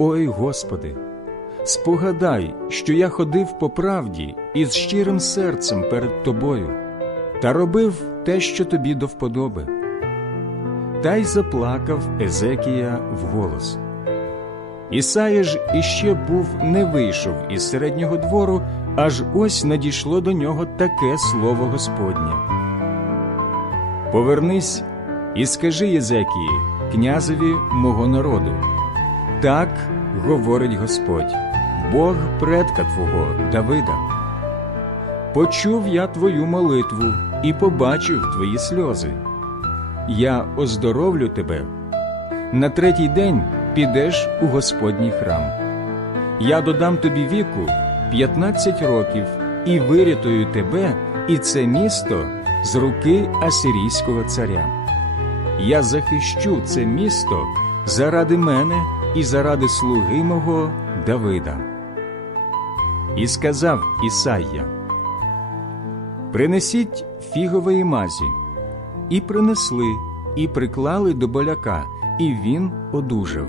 Ой Господи, спогадай, що я ходив по правді і з щирим серцем перед Тобою, та робив те, що тобі до вподоби. Та й заплакав Езекія вголос. Ісая ж іще був не вийшов із середнього двору, аж ось надійшло до нього таке слово Господнє. Повернись і скажи Єзекії, князеві мого народу. Так говорить Господь, Бог предка Твого Давида. Почув я твою молитву і побачив твої сльози. Я оздоровлю тебе. На третій день підеш у Господній храм. Я додам тобі віку 15 років і вирятую тебе і це місто з руки Асирійського царя. Я захищу це місто заради мене і заради слуги мого Давида. І сказав Ісайя: Принесіть фігової мазі. І принесли, і приклали до боляка, і він одужав.